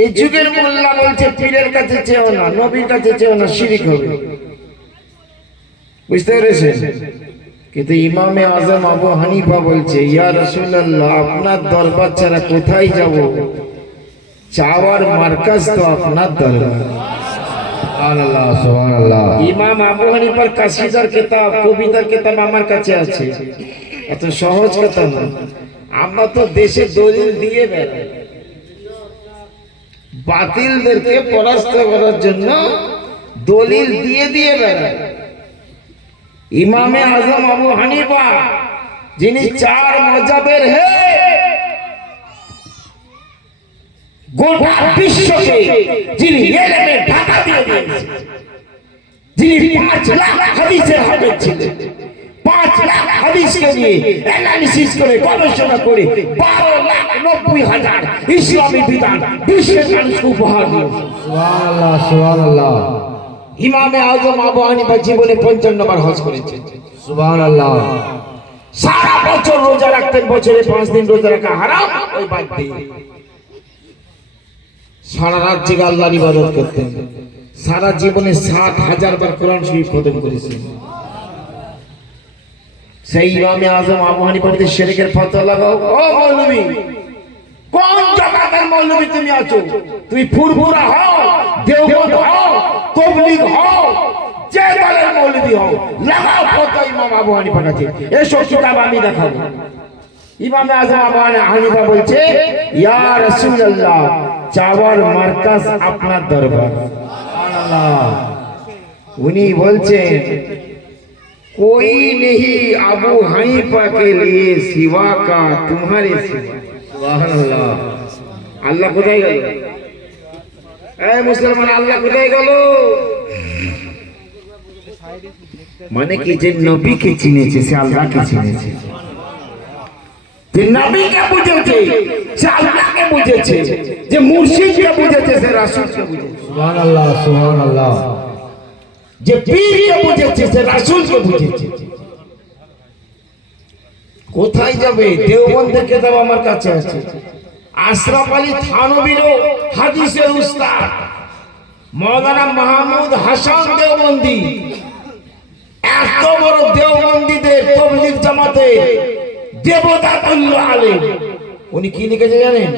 এই যুগের মোল্লা বলছে পীরের কাছে চেও না নবীর কাছে চেও না শিরিক হবে। বুঝতে পেরেছেন? কিন্তু ইমামে আজম আবু হানিফা বলছে ইয়া রাসূলুল্লাহ আপনার দরবার ছাড়া কোথায় যাব? চাওয়ার মার্কাজ তো আপনার দরবার। ইমাম আবু হানিফার কাসিদার কিতাব কবিতার কিতাব আমার কাছে আছে। এত সহজ কথা না। আমরা তো দেশে দলিল দিয়ে বেড়াই। বাতিলদেরকে পরাস্ত করার জন্য দলিল দিয়ে দিয়ে বেড়ায়। ইমামে আজম আবু হানিফা, যিনি চার মজাবের হে গোটা বিশ্বকে যিনি এলেমে ঢাকা দিয়ে পাঁচ লাখ হাদিসের হাফেজ ছিলেন। হাদিসকে নিয়ে অ্যানালিসিস করে গবেষণা করে বারো লাখ নব্বই হাজার ইসলামী বিধান বিশ্বের মানুষকে উপহার দিয়েছে। সুবহানাল্লাহ সুবহানাল্লাহ। ইমামে আজম আবু হানিফা জীবনে পঞ্চান্ন বার হজ করেছেন সারা বছর রোজা রাখতেন বছরে পাঁচ দিন রোজা রাখা হারাম ওই বাদ দিয়ে। সারা রাত জেগে আল্লাহর ইবাদত করতেন। সারা জীবনে সাত হাজার বার কোরআন শরীফ খতম করেছেন সেই ইমামে আজম আবু হানিফার শেরেকের ফতোয়া লাগাও। ও মৌলভী কোন জায়গাকার মৌলভী তুমি আছো? তুমি ফুরফুরা হও, দেওবন্দ হও, তবলিগ হও, যে দলের মৌলভী হও, লাগাও ফতোয়া ইমাম আবু হানিফার কাছে। এসব কিতাব আমি দেখাবো। ইমামে আজম আবু হানিফা বলছে, ইয়া রাসূলুল্লাহ, চাওয়ার মার্কাজ আপনার দরবার। সুবহানাল্লাহ। উনি বলছেন कोई नहीं अबू हनीफा के लिए सिवा का तुम्हारे सिवा সুবহানাল্লাহ আল্লাহ কোথায় গেল এই মুসলমান আল্লাহ কোথায় গেল মানে কি যে নবীকে চিনেছে সে আল্লাহকে চিনেছে যে নবীকে বুঝেছে সে আল্লাহকে বুঝেছে যে মুর্শিদকে বুঝেছে সে রাসূলকে বুঝেছে সুবহানাল্লাহ সুবহানাল্লাহ যে পীরকে বুঝেছে, সে রাসূলকে বুঝেছে। কোথায় যাবে? দেওবন্দের কেতাব আমার কাছে আছে। আশরাফ আলী থানবীরও হাদিসের উস্তাদ। মৌলানা মাহমুদ হাসান দেওবন্দি। এত বড় দেওবন্দিদের তবলিগ জামাতে দেবতা তুল্য আলেম। উনি কি লিখেছে জানেন?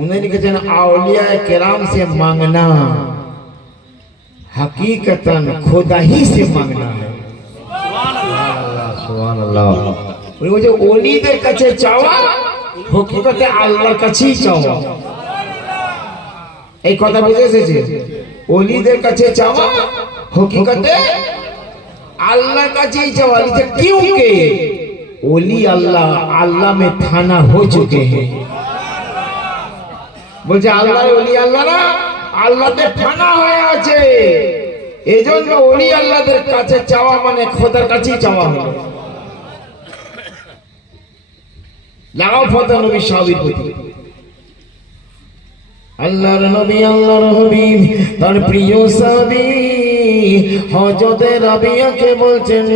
উনি লিখেছেন আউলিয়া কেরাম সে মাংনা हकीकतन खुदा ही से मांगना है সুবহানাল্লাহ উনি বলছে অলিদের কাছে চাওয়া হকিকতে আল্লাহর কাছেই চাওয়া এই কথা বুঝে এসেছে অলিদের কাছে চাওয়া হকিকতে আল্লাহর কাছেই চাওয়া লিখে क्योंकि ওলি আল্লাহ আল্লাহ में थाना हो चुके हैं বলছে আল্লাহ ওলি আল্লাহরা আল্লাহতে ফানা হয়ে আছে। এই জন্য আল্লাহদের কাছে চাওয়া মানে খোদার কাছেই চাওয়া হলো। বলছেন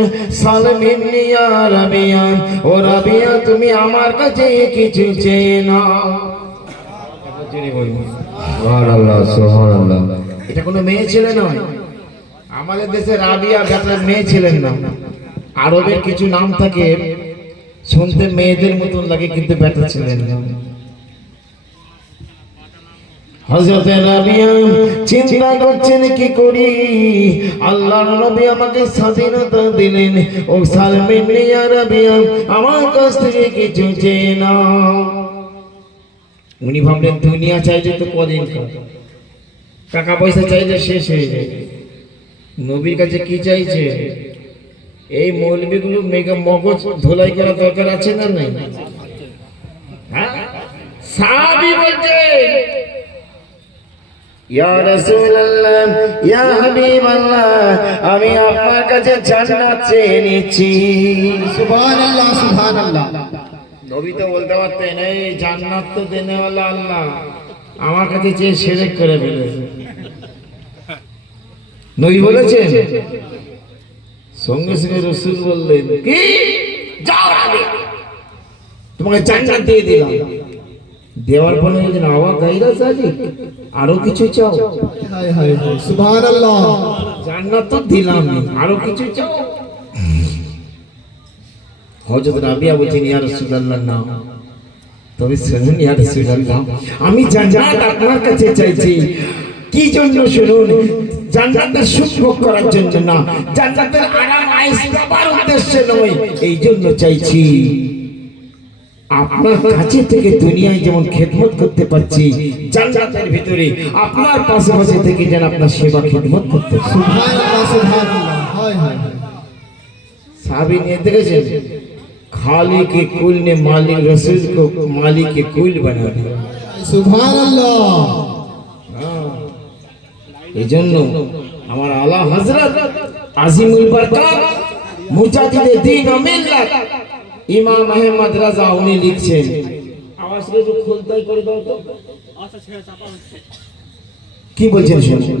তুমি আমার কাছে কিছু চেয়ে সুবহানাল্লাহ এটা কোনো মেয়ে ছেলে নয়। আমাদের দেশে রাবিয়া ব্যাপার মেয়ে ছিলেন না। আরবের কিছু নাম থাকে, শুনতে মেয়েদের মতন লাগে, কিন্তু ব্যাটা ছিলেন না। চিন্তা করছেন, কি করি? আল্লাহর নবী আমাকে স্বাধীনতা দিলেন। ও সালমিন রাবিয়া, আমার কাছ থেকে কিছু চেয়ে নাও। উনি ভাবলেন, দুনিয়া চাইছে তো কদিন টাকা পয়সা চাইছে শেষ হয়ে যায়। নবীর কাছে কি চাইছে? এই মৌলবীগুলো মেঘা মগজ ধোলাই করা দরকার আছে না নাই? হ্যাঁ? আমি আপনার কাছে জান্নাত চেয়ে নিচ্ছি। সুবহানাল্লাহ সুবহানাল্লাহ। নবী তো বলতে পারতেন এই জান্নাত তো দেনেওয়ালা আল্লাহ। আমার কাছে চেয়ে সেরেক করে ফেলেছে। নবী বলেছেন সঙ্গে সঙ্গে রসুল বললেন কি? যাও আগে। তোমাকে জান্নাত দিয়ে দিলাম। দেওয়ার পরে যদি আওয়া গাইরা সাজি আরও কিছু চাও। হায় হায় সুবহানাল্লাহ। জান্নাত তো দিলাম আরও কিছু চাও। হজরত রাবিয়া বলছেন ইয়া রাসূলুল্লাহ না তুমি শুনুন ইয়া রাসূলুল্লাহ আমি জান্নাত আপনার কাছে চাইছি। কি জন্য শুনুন? জান্নাতের সুখ ভোগ করার জন্য না জান্নাতের আরাম আয়েশ পাওয়ার উদ্দেশ্যে নয় এই জন্য চাইছি। আপনার কাছে থেকে দুনিয়ায় যেমন খেদমত করতে পারছি জান্নাতের ভিতরে আপনার পাশাপাশি থেকে যেন আপনার সেবা খেদমত করতে সুবহানাল্লাহ সুবহানাল্লাহ হয় হয়। সাহাবী নিয়ে দেখেছেন? खाली के कुल ने मालिक रसूल को मालिक के कुल बना दिया সুবহানাল্লাহ এই জন্য আমার আলা হযরত আজিমুল বরকাত মুজাদ্দিদ দ্বীন ও মিল্লাত ইমাম আহমদ রাজা উনি লিখছেন আওয়াজটা একটু খুলতাই করে দাও তো কি বলছেন শুনুন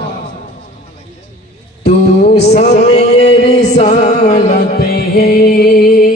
تو سمے رسالت ہے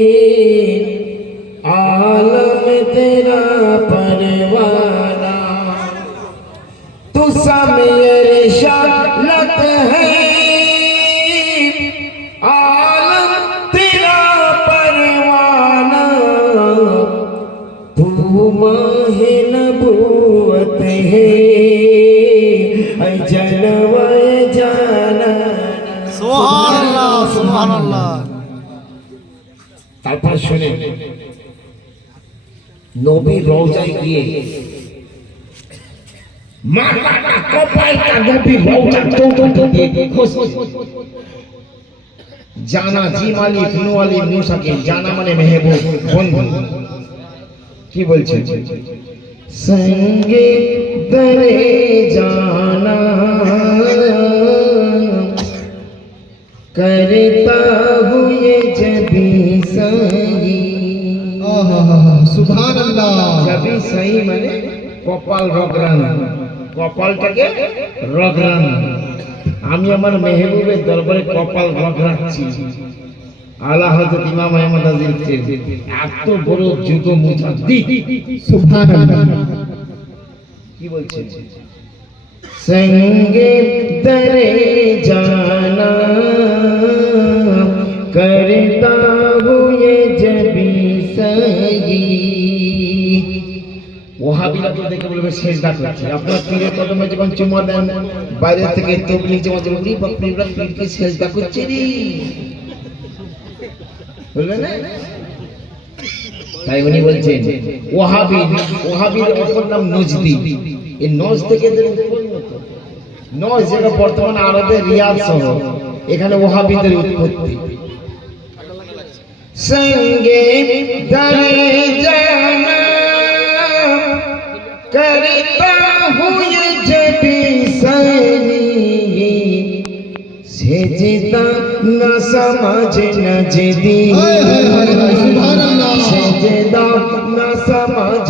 তারপর শুনে নবী রওজায় গিয়ে মাথাটা কপালটা নবী রওজা চৌকাঠে দিয়ে জানা জিম আলী ফিনু আলী মুসাকে জানা মানে মেহবুব বন্ধু। কি বলছে? সঙ্গে দরে জানা करता हूँ ये जबी सही আহা সুবহানাল্লাহ জবি সহি মানে কপাল রগরান কপালটাকে রগরান আমি আমার মেহবুবের দরবারে কপাল রগড়াচ্ছি আলা হযরত ইমাম আহমদ আজিজ এত বড় যুগ মুজাদ্দিদ সুবহানাল্লাহ কি বলছে سنگ در جانا کرتا ہوں یہ جبی سہی نام نزدی এই নজ থেকে নজ যেটা বর্তমানে আরবের রিয়াদ শহর এখানে ওহাবিদের উৎপত্তি। সঙ্গে দরে না সমঝ না জদি। না সমঝ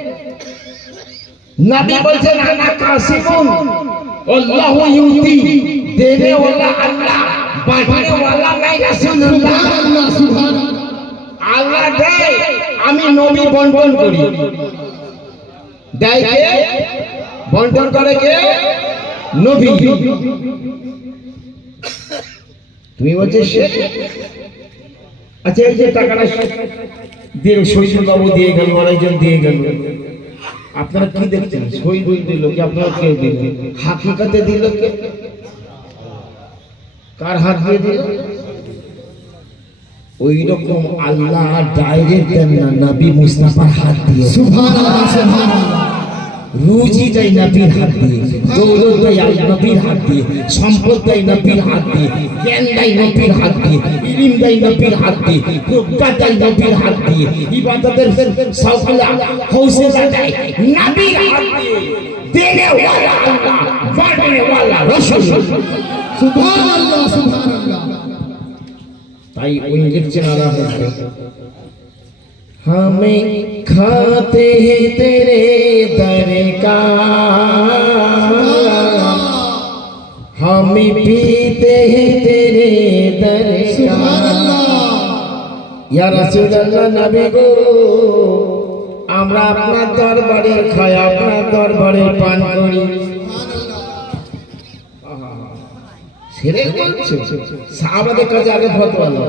নবী বলছেন আনা কাসিমুন, আল্লাহু ইউতি দেনে ওয়ালা আল্লাহ বাঁধনে ওয়ালা নাই রাসূলুল্লাহ। আল্লাহ দেয়, আমি নবী বন্টন করি। দেয় কে? বন্টন করে কে? নবী। তুমি বলছে সে? আচ্ছা এই যে টাকাটা দিয়ে শহীদুল বাবু দিয়ে গেল, আরেকজন দিয়ে গেল। আপনারা কি দেখছেন? সই বই দিল কি আপনারা কেউ দিল হাকিকাতে দিল কে কার হাত দিয়ে দিল? ওই রকম আল্লাহ ডাইরেক্ট দেন না নবী মুস্তাফার হাত দিয়ে। সুবহানাল্লাহ সুবহানাল্লাহ। রুজি দেয় নবীর হাত দিয়ে। দৌলত দেয় আল- নবীর হাত দিয়ে সম্পদ দেয় নবীর হাত দিয়ে জ্ঞান দেয় নবীর হাত দিয়ে ইলিম দেয় নবীর হাত দিয়ে প্রজ্ঞা দেয় নবীর হাত দিয়ে ইবাদতের সফলা হৌসলা দেয় নবীর হাত দিয়ে দেনে ওয়ালা আল্লাহ বাড়নে ওয়ালা রাসূল। সুবহানাল্লাহ সুবহানাল্লাহ। তাই উনি লিখছেন আরাম हमें खाते हैं तेरे दर का हम पीते हैं तेरे दर का সুবহানাল্লাহ ইয়া রাসূলুল্লাহ নবী গো আমরা আপনার দরবারে খাই আপনার দরবারে পান করি সেরে বলছে সাহাবাদের কাছে আগে ফতোয়া নাও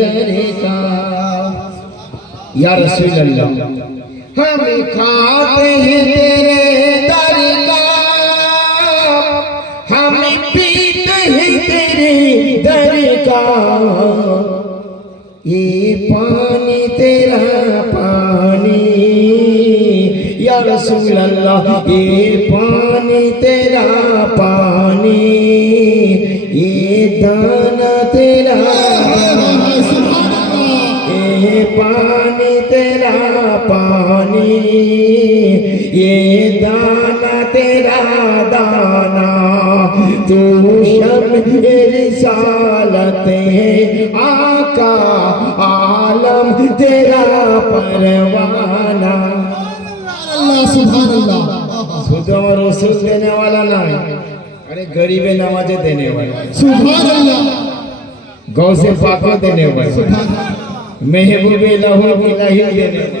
दर का या रसूल अल्लाह हम खाते हैं तेरे दर का हम पीते हैं तेरे दर का ये पानी तेरा पानी या रसूल अल्लाह ये پانی یہ دانا تیرا دانا تو شب رسالت ہے آقا عالم تیرا پروانا اللہ سبحان اللہ والا نہ ارے غریب دینے والا۔ سبحان اللہ سے دینے والا۔ محبوب لہو الہی دینے والا۔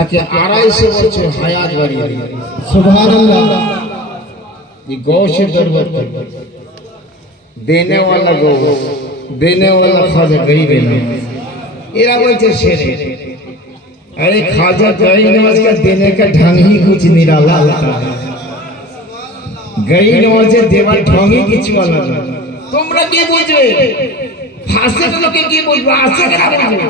তাকে আড়াইশো বছর হায়াত বাড়িয়ে দিলেন সুবহানাল্লাহ ये गौ से दरबार पर देने वाला गौ देने वाला खाजा गरीब है ना एरा बोलते शेर अरे खाजा गई नवाज का देने का ढंग ही कुछ निराला होता है गई नवाजे देवा ढंग ही किच वाला ना তোমরা কি বুঝবে ফাসেক লোকে কি বুঝবে আশেকরা বুঝবে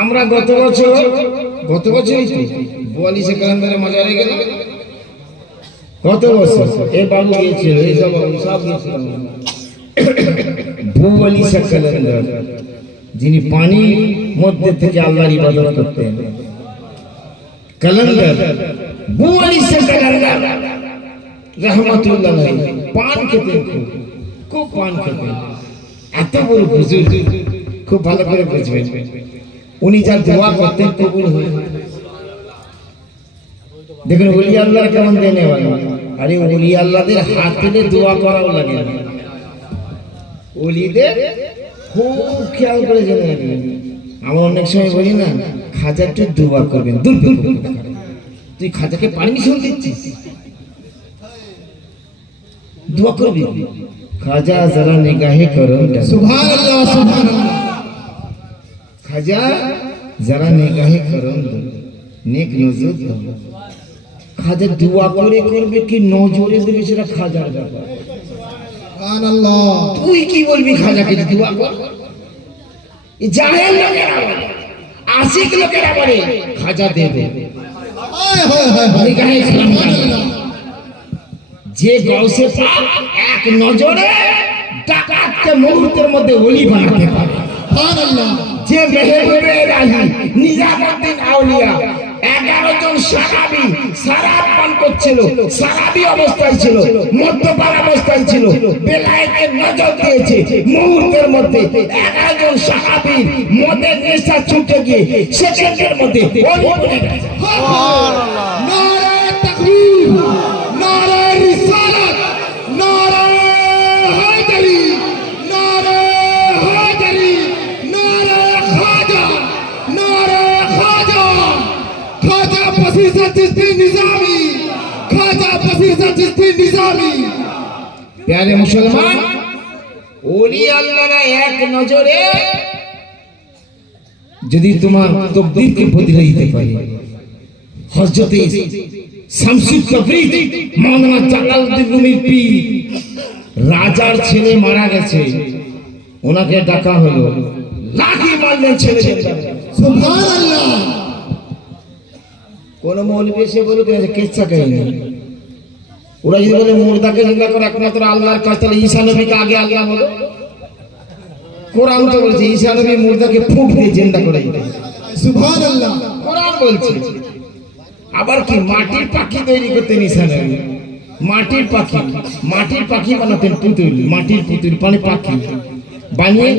আমরা গত বছর গত বছর বোয়ালিশে কালান্দারে মজা হয়ে গেল গত বছর এ বাবু গিয়েছিল, এই সব বাবু সব গিয়েছিল বোয়ালিশে কালান্দার যিনি পানির মধ্যে থেকে আল্লাহর ইবাদত করতেন। কালান্দার বোয়ালিশে কালান্দার রহমতুল্লাহ পান খেতেন খুব পান খেতেন। এত বড় বুজুর্গ খুব ভালো করে বুঝবেন। উনি যা দোয়া করতেন কবুল হয়ে দেখুন, ওলি আল্লাহ কেমন দেনে আরে ওলি আল্লাহদের হাত পেলে দোয়া করাও লাগে ওলিদের খুব খেয়াল করে জেনে রাখবেন আমরা অনেক সময় বলি না খাজা দোয়া করবেন। দূর দূর। তুই খাজাকে পারমিশন দিচ্ছিস? দোয়া করবি? খাজা, যারা নিগাহে করো সুবহানাল্লাহ সুবহানাল্লাহ। খাজা যারা নিগাহে করম নেক নজর খাজা দোয়া করে করবে কি নজরে দেবে সেটা খাজার ব্যাপার। সুবহানাল্লাহ। তুই কি বলবি খাজাকে দোয়া কর? জাহেল লোকেরা আশিক লোকেরা বলে খাজা দেবে। যে গৌসে পাক এক নজরে ডাকাতকে মুহূর্তের মধ্যে ওলি বানাতে পারে। সুবহান আল্লাহ যে মেহবুবে রাহি নিজামুদ্দিন আউলিয়া। এগারো জন সারাবি সারাব পান করছিল সারাবি অবস্থায় ছিল মদ্যপান অবস্থায় ছিল বেলায়েতে নজর দিয়েছে। মুহূর্তের মধ্যে এগারো জন সাহাবি মদের নেশা ছুটে গিয়ে সেকেন্ডের মধ্যে ওলি বনে গেছে নারে তাকবীর নারে রিসালাত। প্যারে মুসলমান ওলি আল্লাহরা এক নজরে যদি তোমার তকদিরকে বদলে দিতে পারে। হযরতে শামসুল তাবরিজ মাওলানা জালালউদ্দিন রুমির পীর রাজার ছেলে মারা গেছে। ওনাকে ডাকা হলো। লাঠি মারলেন ছেলে সুবহান আল্লাহ কোন মৌলবি এসে বলুক কেচ্ছা কাহিনী ওরা যদি বলে মুর্দাকে জিন্দা করে একমাত্র আল্লাহর কাছ তাহলে ঈসা নবীকে আগে আল্লাহ বলো। কোরআন তো বলছে ঈসা নবী মুর্দাকে ফুক দিয়ে জিন্দা করে। সুবহান আল্লাহ কোরআন বলছে আবার কি মাটির পাখি তৈরি করতেন ঈসা নবী? মাটির পাখি। মাটির পাখি বানাতেন পুতুল মাটির পুতুল মানে পাখি। বানিয়ে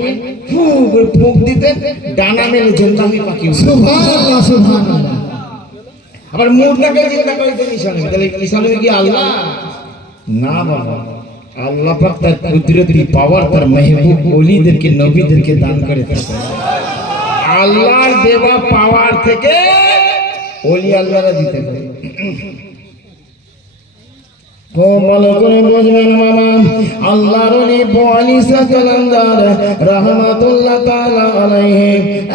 ফুক ফুক দিতেন ডানা মেলে জন্দামি পাখি। সুবহান আল্লাহ সুবহান আল্লাহ আবার মুর্দাকে চিন্তা করে ঈশা নবী তাহলে ঈশা নবী কি আল্লাহ? না বাবা, আল্লাহ পাক তার কুদরতি পাওয়ার তার মেহবুব ওলিদেরকে নবীদেরকে দান করে থাকে আল্লাহর দেওয়া পাওয়ার থেকে ওলি আল্লাহরা দিতে পারে। করে বুঝবেন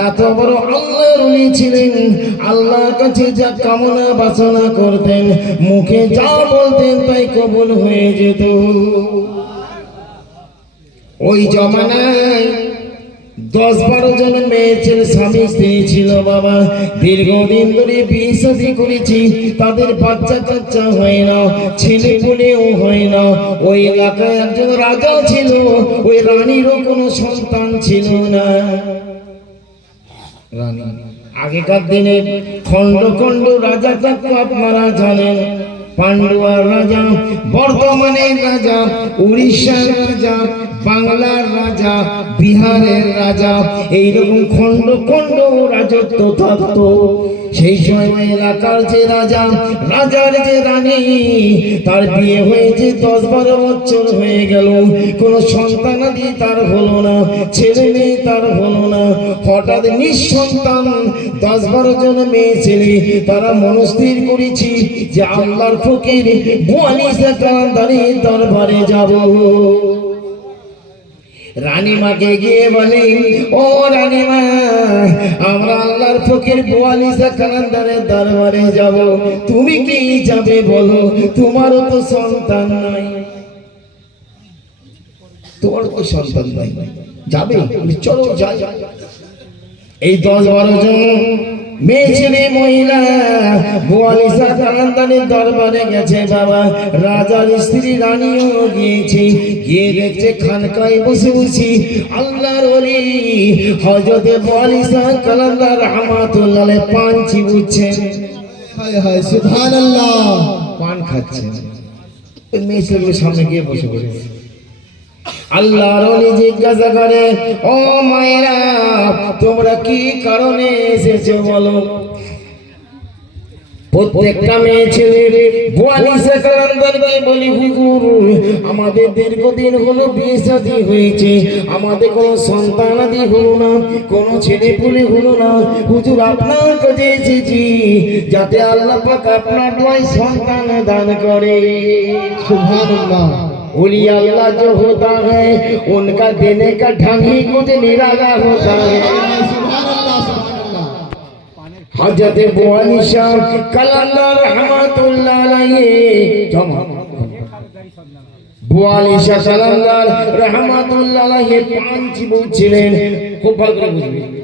এত বড় আল্লাহর ছিলেন, আল্লাহর কাছে কামনা বাসনা করতেন, মুখে যা বলতেন তাই কবুল হয়ে যেত। ওই জমানায় দশ বারো জন মেয়ে ছেলে, স্বামী, স্ত্রী ছিল বাবা। দীর্ঘদিন ধরে বিশ্বাসী করেছি, তাদের বাচ্চা কাচ্চা হয় না, ছেলে পুলেও হয় না। ওই এলাকায় একজন রাজা ছিল, ওই রানীরও কোনো সন্তান ছিল না। আগেকার দিনে খন্ড খন্ড রাজা থাকতো, আপনারা জানেন। পান্ডুয়ার রাজা, বর্ধমানের রাজা, উড়িষ্যার রাজা, বাংলার রাজা, বিহারের রাজা, এইরকম খন্ড খন্ড রাজত্ব থাকতো। সেই সময় এলাকার যে রাজা, রাজার যে রানী, তার বিয়ে হয়েছে দশ বারো বছর হয়ে গেল। কোনো সন্তানাদি তার হলো না, ছেলে মেয়ে তার হলো না। হঠাৎ নিঃসন্তান দশ বারো জন মেয়ে ছেলে, তারা মনস্থির করেছি যে আল্লাহর ফকির বোয়ালিশে দাঁড়িয়ে দরবারে যাব। রানীমাকে গিয়ে বলে, ও রানীমা, আমরা আল্লাহর ফকির বোয়ালিশা কালান্দারের দরবারে যাব। তুমি কি যাবে বলো? তোমারও তো সন্তান নাই। তোমার তো সন্তান নাই। যাবে? চলো যাই। এই দশ বারো জন মেয়ে ছেলে মহিলা বোয়ালিশা কালান্দারের দরবারে গেছে বাবা। রাজার স্ত্রী রানীও গিয়েছে। গিয়ে দেখছে খানকায় বসে বসি আল্লাহর ওলি। হজরতে বোয়ালিশা কালান্দার রহমাতুল্লাহ পান চিবুচ্ছেন। হায় হায় সুবহান আল্লাহ পান খাচ্ছেন। মেয়ে ছেলেগুলো সামনে গিয়ে বসে পড়েছে আল্লাহর জিজ্ঞাসা করে, ও মায়েরা, তোমরা কি কারণে এসেছ বলো? মেয়ে ছেলে হুজুর, আমাদের দীর্ঘদিন হলো বিয়ে শাদী হয়েছে। আমাদের কোনো সন্তানাদি হলো না, কোনো ছেলে পুলে হলো না। হুজুর, আপনার কাছে এসেছি যাতে আল্লাহ পাক আপনার সন্তান দান করে। সুবহান اولیاء اللہ جو ہوتا ہے، ان کا دینے کا ڈھنگ ہی کچھ نرالا ہوتا ہے۔ حضرت بوانی شاہ کل اللہ رحمت اللہ علیہ بوانی شاہ کلندر رحمت اللہ علیہ پانچ بوچھ لین خوب بھگ رہے۔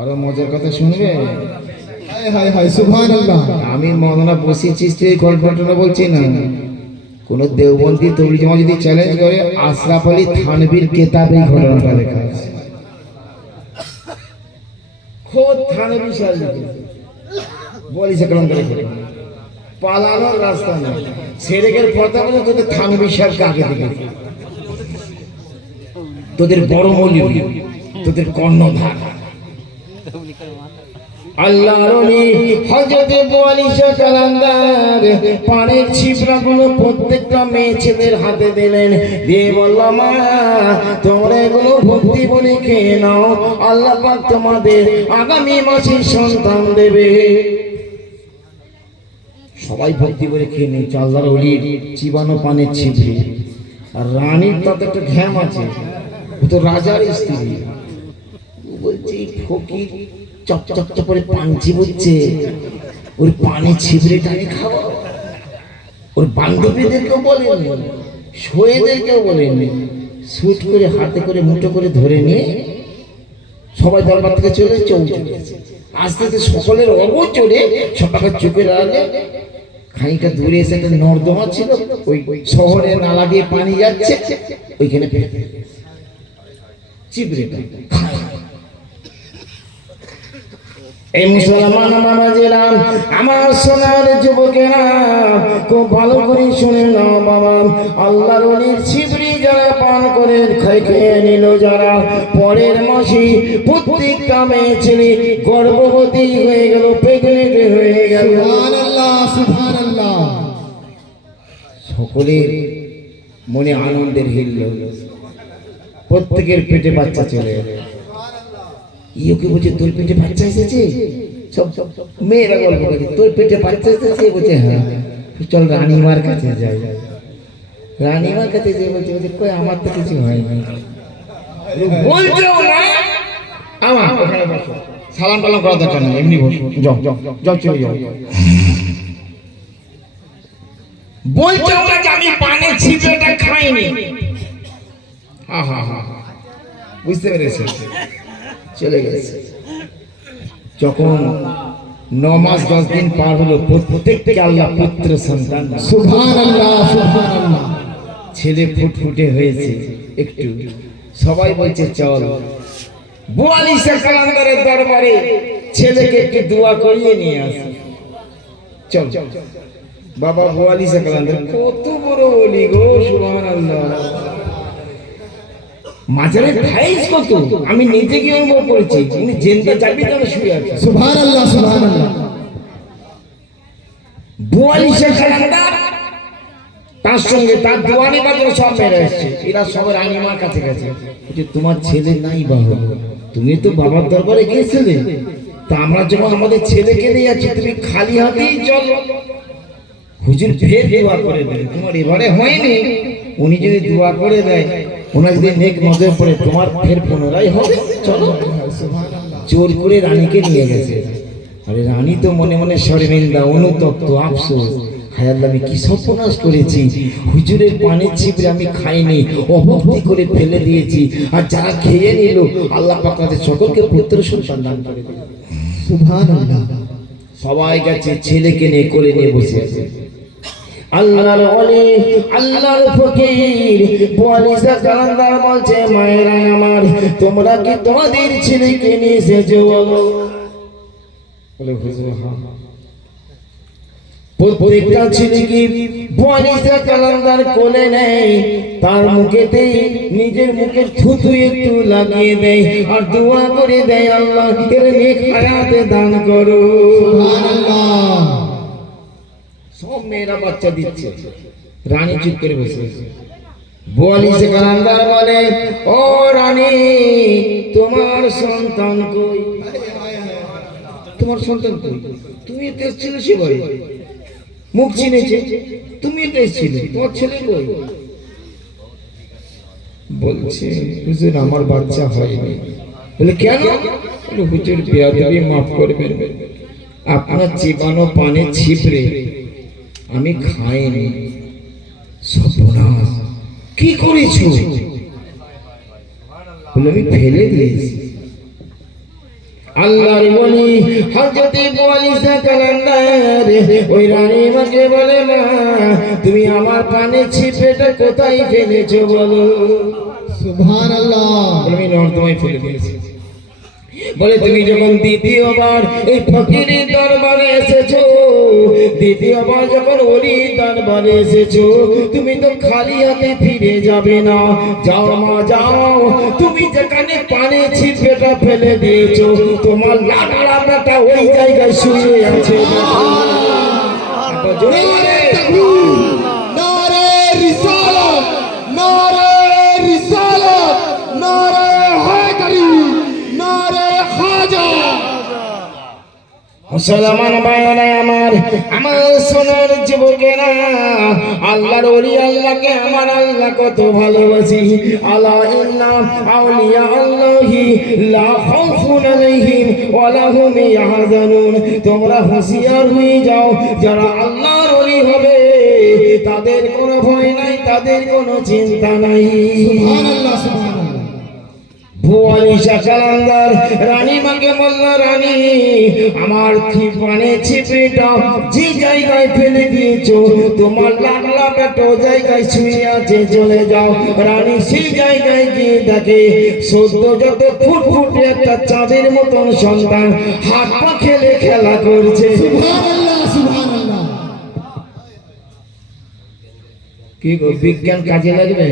আরও মজার কথা শুনবে? আমি মদনা বসেছি স্ত্রী গল্পটা বলছি না। কোন দেওবন্দি তবলি জমা যদি চ্যালেঞ্জ করে, আশরাফ আলী থানবীর কেতাবে এই ঘটনাটা লেখা আছে। বলে তোদের থানবী আগে দেখেছে তোদের বড় মৌলী তোদের কর্ণধার। আল্লাহ রনি হজরতে বোয়ালিশা কালান্দার পানের ছিপড়াগুলো প্রত্যেকটা মেয়ে ছেলের হাতে দিলেন। দিয়ে তোমরা এগুলো ভক্তি বলে খেয়ে নাও। আল্লাহ তোমাদের আগামী মাসে সন্তান দেবে। সবাই ভক্তি করে খেয়ে নিচ্ছে আল্লাহর চিবানো পানের ছিপড়ি। আর রানীর তাতে একটা ঘ্যাম আছে, ও তো রাজার স্ত্রী। বলছে ফকির চপ চপ চপ করে পাঞ্চি বুঝছে ওর পানে ছিবড়ে টানে খাওয়া ওর বান্ধবীদেরকেও বলেন শোয়েদেরকেও বলেন শুট করে, হাতে করে, মুঠো করে ধরে নিয়ে সবাই দরবার থেকে চলে চৌ চলে। আস্তে আস্তে সকলের অগোচরে সবাইকে চোখের আগে খানিকটা দূরে এসে একটা নর্দমা ছিল, ওই শহরে নালা দিয়ে পানি যাচ্ছে, ওইখানে ফেলে দিল। চিবড়েটা খায় এই মুসলমান বাবাজিরা আমার সোনার যুবকেরা খুব ভালো করে শুনে নাও বাবা আল্লাহর অলির ছিবড়ি যারা পান করে খাই খেয়ে নিল যারা। পরের মাসি প্রত্যেকটা মেয়ে ছেলে গর্ভবতী হয়ে গেল প্রেগনেন্ট হয়ে গেল। সকলের মনে আনন্দের হিল। প্রত্যেকের পেটে বাচ্চা চলে এলো। ইয়োকে বলছে, তোর পেটে বাচ্চা এসেছে? সব মেয়েরা গল্প করে তোর পেটে বাচ্চা এসেছে? বলছে হ্যাঁ। চল রানীমার কাছে যাই। রানীমার কাছে যে বলছে বলছে, কই, আমার তো কিছু হয়নি। বলছো না? আমার। ওখানে বসো। সালাম টালাম করা দরকার নেই, এমনি বসো, যাও যাও যাও, চলে যাও। বলছো না যে আমি পানে ছিপেটা খাইনি। হা হা হা। বুঝতে পেরেছে? চলে গেছে। যখন ন মাস দশ দিন পার হলো প্রত্যেককে আল্লাহ পুত্র সন্তান ছেলে ফুটফুটে হয়েছে একটু। সবাই বলছে চল। বুয়ালিশা কালান্দারের দরবারে ছেলেকে একটু দোয়া করিয়ে নিয়ে আসি। চল। বাবা বুয়ালিশা কালান্দার কত বড় বলি গো সুবহান আল্লাহ মাঝারে ফাইজ কত? আমি নিজে গিয়ে অনুভব করেছি। উনি জেনতে চাবি ধরে শুয়ে আছে। সুবহানাল্লাহ সুবহানাল্লাহ। তার সঙ্গে তার দোয়ানি বাজার সব মেরে এসছে এরা সবার আনিমার কাছে গেছে। বলছে, তোমার ছেলে নাই বাবা তুমি তো বাবার দরবারে গিয়েছিলে। তা আমরা যখন আমাদের ছেলেকে নিয়ে যাচ্ছি তুমি খালি হাতেই চলো। হুজুর ফের দোয়া করে দেয়। তোমার এবারে হয়নি। উনি যদি দোয়া করে দেয় ওনার যদি নেক নজর পড়ে তোমার ফের পুনরায় হবে চলো। জোর করে রানীকে নিয়ে গেছে। আরে রানী তো মনে মনে শর্মিন্দা অনুতপ্ত আফসোস। হায় আল্লাহ, আমি কি সর্বনাশ করেছি। হুজুরের পানির ছিপে আমি খাইনি অভক্তি করে ফেলে দিয়েছি। আর যারা খেয়ে নিল আল্লাহ পাক তাদের সকলকে পুত্র সন্তান দান করে। সুবহানাল্লাহ। সবাই গেছে ছেলেকে নিয়ে কোলে নিয়ে বসে আছে। আল্লাহর ওলি, আল্লাহর ফকির। পয়সা কালান্দার বলছে, মায়েরা আমার, তোমরা কি তোমাদের ছেলেকে নিয়ে এসেছ? বলো বলে হুজুর হ্যাঁ। প্রত্যেকটা ছেলেকে পয়সা কালান্দার কোলে নেয়, তার মুখেতে নিজের মুখে থুতু একটু লাগিয়ে দেয় আর দোয়া করে দেয়, আল্লাহ, এর নেক হায়াতে দান করো। সুবহানাল্লাহ। সব মেয়েরা বাচ্চা দিচ্ছে। রানী চুপ করে বসে। বোয়ালিশে কালান্দার বলে, ও রানী, তোমার সন্তান কই? তোমার সন্তান কই? তুমি তো সে মুখ চিনেছে? তুমি তো তোমার ছেলে কই? বলছে, হুজুর, আমার বাচ্চা হয়নি। বলে, কেন? বলে, হুজুর, বেয়াদবি মাফ করবেন। আপনার চিবানো পানে ছিপড়ে আমি খাইনি। সর্বনাশ। কি করেছ? আমি ফেলে দিয়েছি। আল্লাহর বলি হযরতে বুয়ালিসা কালান্দার ওই রানী মাকে বলে মা তুমি আমার পানে ছিপেটা কোথায় ফেলেছো বলো? সুবহান আল্লাহ আমি নর্দমায় ফেলে দিয়েছি। বলে তুমি যখন দ্বিতীয়বার এই ফকিরের দরবারে এসেছ দ্বিতীয়বার যখন ওলির দরবারে এসেছ তুমি তো খালি হাতে ফিরে যাবে না। যাও মা যাও। তুমি যেখানে পানি ছিপেটা ফেলে দিয়েছ তোমার লাকড়া বেটা ওই জায়গায় শুয়ে আছে। জোরে বলে। নারে রিসালাত নারে রিসালাত নারে হায়দারি নারে খাজা মুসলমান ভাইরা আমার আমার সোনার যুবকেরা, আল্লাহর ওলি আল্লাহকে আমার আল্লাহ কত ভালোবাসি। আল্লাহ ইন্না আউলিয়া আল্লাহি, লা খাউফুন আলাইহিম ওয়া লাহুম ইয়াহজানুন। তোমরা হুঁশিয়ার হয়ে যাও, যারা আল্লাহর ওলি হবে, তাদের কোনো ভয় নাই, তাদের কোনো চিন্তা নাই। সুবহান কালান্দার রানী মাকে বলল রানী আমার ঠিপানে ছিপিটা যে জায়গায় ফেলে দিয়েছ তোমার জায়গায় শুয়ে আছে চলে যাও। রানী সেই জায়গায় গিয়ে দেখে সদ্য যত ফুট ফুটে একটা চাঁদের মতন সন্তান হাত পা খেলে খেলা করছে। কি বিজ্ঞান কাজে লাগবে?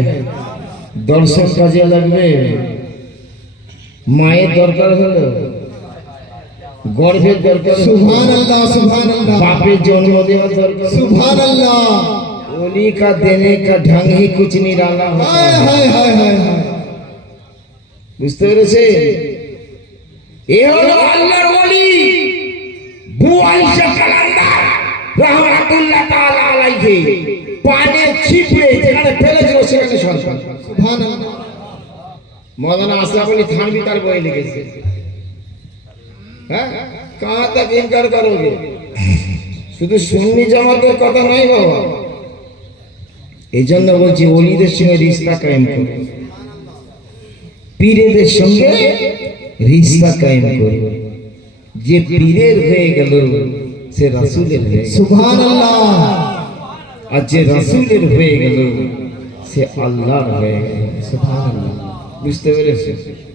দর্শন কাজে লাগবে? মায়ের দরকার হলো গর্ভের দরকার হলো সুবহান আল্লাহ সুবহান আল্লাহ बापेर जन्म देवा दरकार सुभान अल्लाह ओली का देने का ढंग ही कुछ निराला होता हाय है हाय हाय हाय हाय বুঝতে পেরেছে এ হলো আল্লাহর ওলি বুয়াইশা কালান্দার রহমাতুল্লাহ তাআলা আলাইহি পানের ছিপড়ে যেখানে ফেলেছিল সেখানে সন্তান सुभान মৌলানা আশরাফ আলী থানভি তার বই লিখেছে? হ্যাঁ? ইনকার করোগে শুধু সুন্নি জামাতের কথা নাই বাবা। এই জন্য বলছি অলিদের সঙ্গে রিস্তা কায়েম করো। পীরেদের সঙ্গে রিস্তা কায়েম করো। যে পীরের হয়ে গেল সে রাসুলের হয়ে আর যে রাসুলের হয়ে গেল সে আল্লাহর হয়ে গেল। আল্লাহ Luis Tevez.